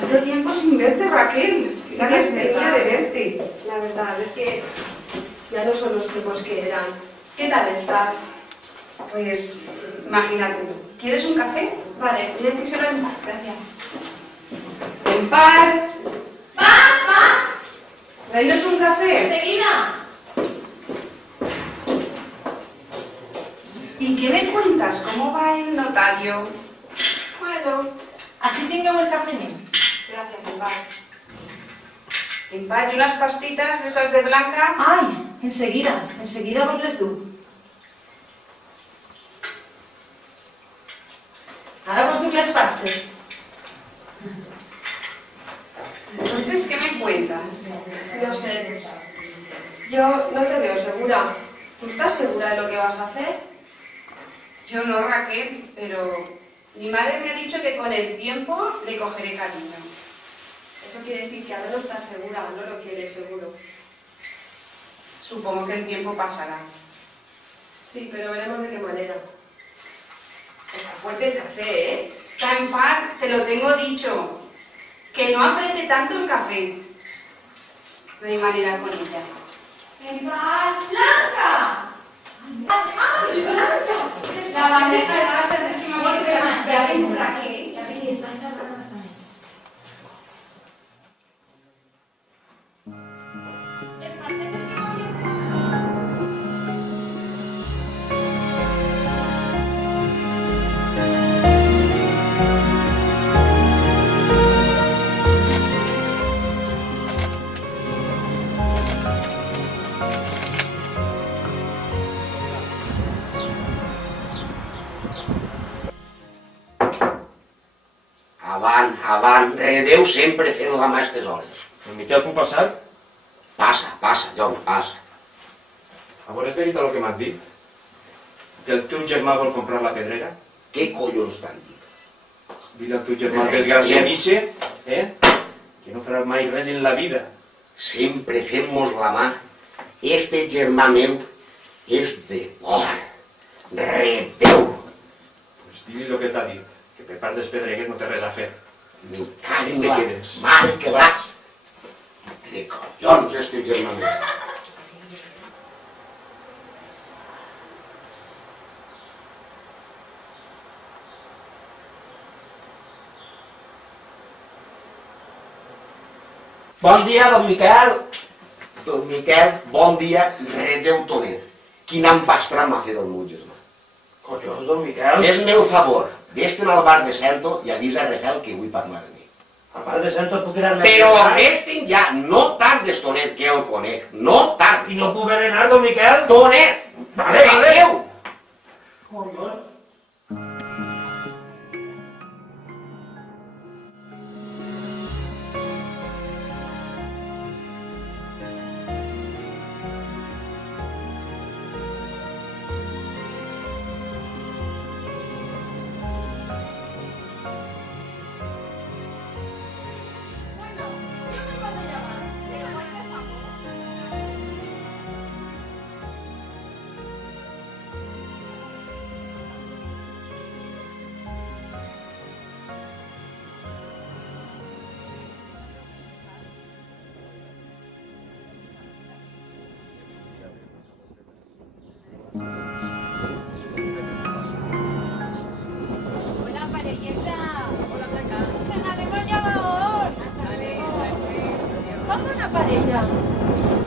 Tanto tiempo sin verte, Raquel. Esa ganas de verte. La verdad es que ya no son los tiempos que eran. ¿Qué tal estás? Pues, imagínate tú. ¿Quieres un café? Vale. Pídetelo en par. Gracias. En par. ¡Más! ¿Traídos un café? ¡Enseguida! ¿Y qué me cuentas? ¿Cómo va el notario? Bueno, Así tengo el café. gracias, Empar. En par y unas pastitas de estas de blanca. Ai, enseguida vos les du. Ara vos du les pastes. cuentas? No sé. Yo no te veo segura. ¿Tú estás segura de lo que vas a hacer? Yo no, Raquel, pero mi madre me ha dicho que con el tiempo le cogeré cariño. Eso quiere decir que ahora no estás segura, no lo quieres seguro. Supongo que el tiempo pasará. Sí, pero veremos de qué manera. Está fuerte el café, ¿eh? Está en par, se lo tengo dicho. Que no aprende tanto el café. No hay manera con ella. ¡En paz! ¡Blanca! ¡Ay, Blanca! La bandeja de pasas de Simón. Ya ven, Raquel. Sí, están charlando bastante. ¿Les pasteles que no vienen? Avant, Déu sempre fent la mà a aquestes hores. El Miquel puc passar? Passa, John, passa. A veure, és veritat el que m'has dit? Que el teu germà vol comprar la pedrera? Què collons t'han dit? Dile al teu germà desgraciadixe, que no farà mai res en la vida. Sempre fem-nos la mà. Este germà meu és de por. Redeu. Pues dile el que t'ha dit, que per part dels pedreguers no té res a fer. Me cago I en te la quedes. mare que vaig. De collons, este germà meu. Bon dia, don Miquel. Don Miquel, bon dia, redeu tonet. Quin empastram m'ha fet el meu germà. Collons, don Miquel. Fes-me el favor, vés-te'n al bar de Cento i avisa a Rafael que vull parlar amb ell. A part de Santo puc anar-me Però a vés-te'n ja, no tardes, Tonet, que el conec. No I tardes. no puc anar, don Miquel? Tonet! Vale. Redeu! Collons. Bueno, yo me paso a llamar. Venga, cualquier favor. Hola, parelleta. Hola, Blanca. Se la debo llamar. Hasta luego. ¿Cómo una pareja?